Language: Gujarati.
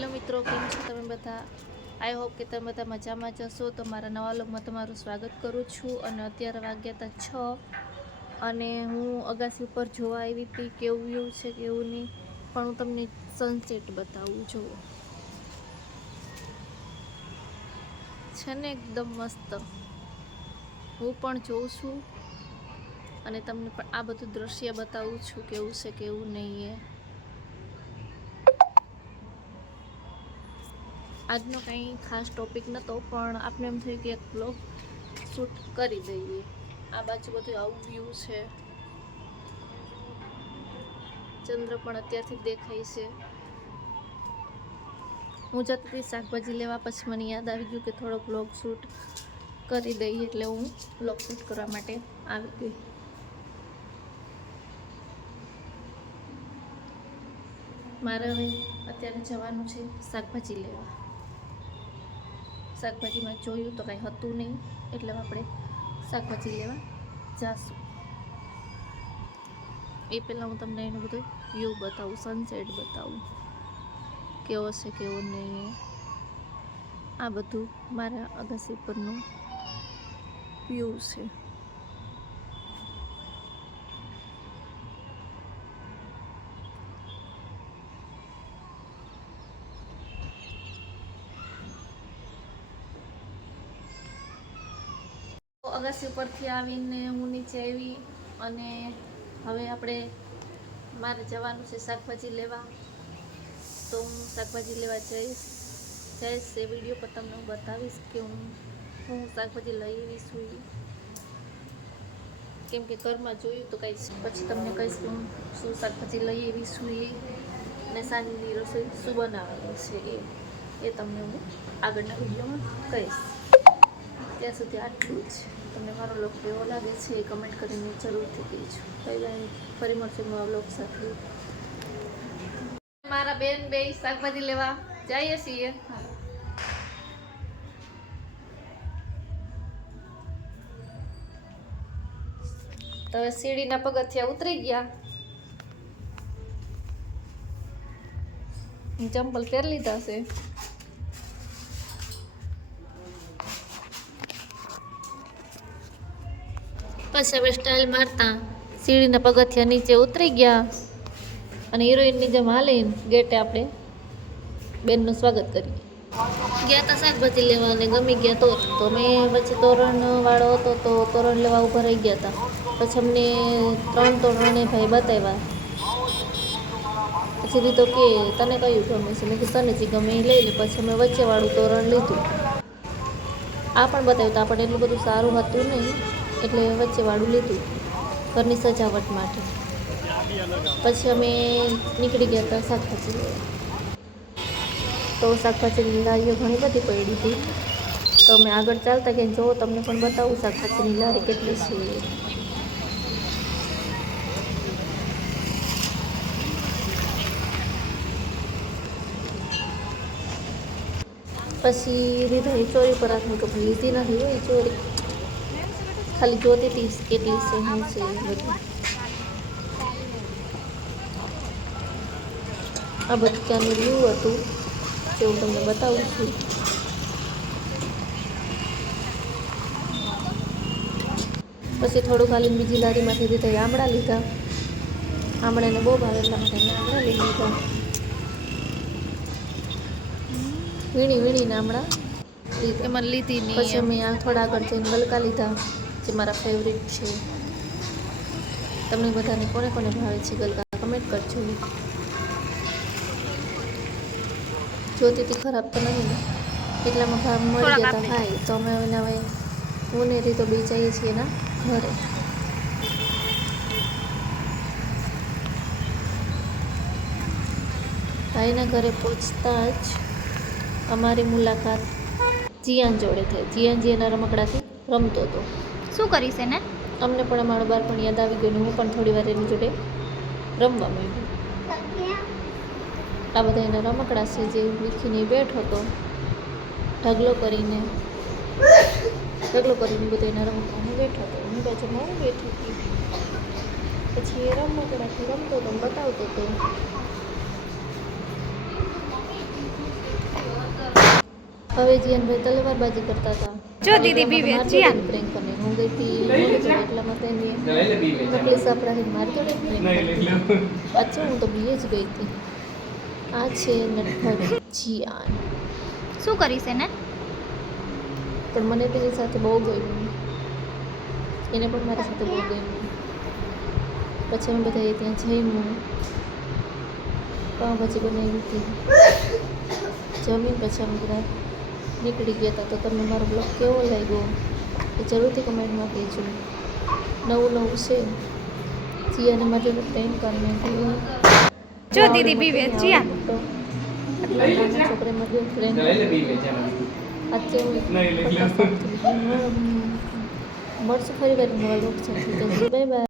હેલો મિત્રો, કેમ છો તમે બધા? આઈ હોપ કે તમે બધા મજામાં જશો. તો મારા નવા વ્લોગમાં તમારું સ્વાગત કરું છું. અને અત્યારે વાગ્યા હતા 6 અને હું અગાસી ઉપર જોવા આવી હતી કેવું વ્યૂ છે કેવું નહીં. પણ હું તમને સનસેટ બતાવું. જુઓ છે ને એકદમ મસ્ત. હું પણ જોઉં છું અને તમને પણ આ બધું દ્રશ્ય બતાવું છું કેવું છે કેવું નહીં. આજનો કંઈ ખાસ ટોપિક નહોતો, પણ આપણે એમ થયું કે એક બ્લોગ શૂટ કરી દઈએ. આ બાજુ બધું આવું વ્યૂ છે. ચંદ્ર પણ અત્યારથી દેખાય છે. હું જતી હતી શાકભાજી લેવા, પછી મને યાદ આવી ગયું કે થોડો બ્લોગ શૂટ કરી દઈએ, એટલે હું બ્લોગ શૂટ કરવા માટે આવી ગઈ. મારે હવે અત્યારે જવાનું છે શાકભાજી લેવા. શાકભાજીમાં જોયું તો કાંઈ હતું નહીં, એટલે આપણે શાકભાજી લેવા જાશું. એ પહેલાં હું તમને એનું બધું વ્યૂ બતાવું, સનસેટ બતાવું કેવો છે કેવો નહીં. આ બધું મારા અગાસી પરનું વ્યૂ છે. અગાસી ઉપરથી આવીને હું નીચે આવી અને હવે મારે જવાનું છે શાકભાજી લેવા. તો હું શાકભાજી લેવા જઈશ. એ વિડીયો પર તમને હું બતાવીશ કે હું શાકભાજી લઈ આવી છું. કેમ કે ઘરમાં જોયું તો કહીશ, પછી તમને કહીશ કે હું શું શાકભાજી લઈ આવી છું અને સાંજની રસોઈ શું બનાવવાની છે એ તમને હું આગળના વિડીયોમાં કહીશ. ત્યાં સુધી આટલું જ. તમને મારો વ્લોગ કેવો લાગે છે એ કમેન્ટ કરીને જરૂરથી કહેજો. ફરી મળશે નવા વ્લોગ સાથે. મારા બેન બે શાકભાજી લેવા જઈએ છીએ. તો સીડીના પગથિયા ઉતરી ગયા. ચંપલ પહેરી લીધા છે. પછી હવે સ્ટાઇલ મારતા સીડીના પગથિયા નીચે ઉતરી ગયા અને હિરોઈનની જેમ હાલીને ગેટે આપણે બેનનું સ્વાગત કરી ગયા હતા શાકભાજી લેવા અને ગમી ગયા. તો મેં પછી તોરણ વાળો હતો તો તોરણ લેવા ઊભા રહી ગયા હતા. પછી અમને 3 તોરણે ભાઈ બતાવ્યા. પછી લીધો કે તને કયું ગમે છે? મેં કીધું તને જે ગમે એ લઈ લે. પછી અમે વચ્ચેવાળું તોરણ લીધું. આ પણ બતાવ્યું તો આપણને એટલું બધું સારું હતું નહીં, એટલે વચ્ચેવાળું લીધું ઘરની સજાવટ માટે. પછી અમે નીકળી ગયા હતા શાકભાજી લેવા. તો શાકભાજીની લારીઓ ઘણી બધી પડી હતી. તો અમે આગળ ચાલતા ગયા. જો તમને પણ બતાવું શાકભાજીની લારી કેટલી છે. પછી રીધા એ ચોરી પર હાથ મૂક્યો, પણ લીધી નથી હોય ચોરી. ખાલી જોતી હતી કેટલી છે શું છે બધું. આ બધું ત્યાંનું વ્યૂ હતું જે હું તમને બતાવું છું. પછી થોડુંક હાલીને બીજી લારીમાંથી રીધા આમળા લીધા. આમળાને બહુ ભાવે એટલા માટે આમળા લઈ લીધા. વીણીને આમળા એમાં લીધી નહીં. પછી અમે આ થોડા આગળ જઈને ગલકા લીધા, જે મારા ફેવરિટ છે. તમને બધાને કોને કોને ભાવે છે ગલકા કમેન્ટ કરજો. જોતીથી ખરાબ તો નહીં ને, એટલામાં ભાવ મળી ગયા હતા ભાઈ. તો અમે હવે હું ને રીતો બે જઈએ છીએ એના ઘરે. ભાઈના ઘરે પહોંચતા જ અમારી મુલાકાત જીયાન જોડે થઈ. જીયાનજી એના રમકડાથી રમતો હતો. શું કરીશ એને? અમને પણ અમારું બાળપણ યાદ આવી ગયું ને હું પણ થોડી વાર એની જોડે રમવા માંડ્યું. આ બધા એના રમકડા છે જે લીખીને બેઠો હતો ઢગલો કરીને બધા એના રમકડાને બેઠો હતો. હું બાજુમાં હું બેઠી હતી. પછી એ રમકડાથી રમતો હતો, બતાવતો હતો. હવે જીયાનભાઈ તલવારબાજી કરતા હતા. જો દીદી બીવે જીયાન પ્રેન્ક કરીને હું ગઈ હતી મોડી એટલા માટે એને નકલી સાપડાથી મારતો ને અચ્છા હું તો બીએ જ ગઈ હતી. આ છે નટખટ જીયાન. શું કરીશ એને? પણ મને તેની સાથે બહુ ગમ્યું, એને પણ મારી સાથે બહુ ગમ્યું. પછી અમે બધાએ ત્યાં જમ્યું, પાવભાજી બનાવી હતી. જમીને પછી અમે બધા નીકળી ગયા હતા. તો તમને મારો બ્લોગ કેવો લાગ્યો એ જરૂરથી કમેન્ટમાં કહેજો. નવું છે જીયાને મારી જોડે પ્રેમ કરીને જો દીદી બીવે જીયાન. છોકરે મારી જોડે પ્રેમ અત્યારે મળશું ફરી વાર નવા લોક સાથે. Bye bye.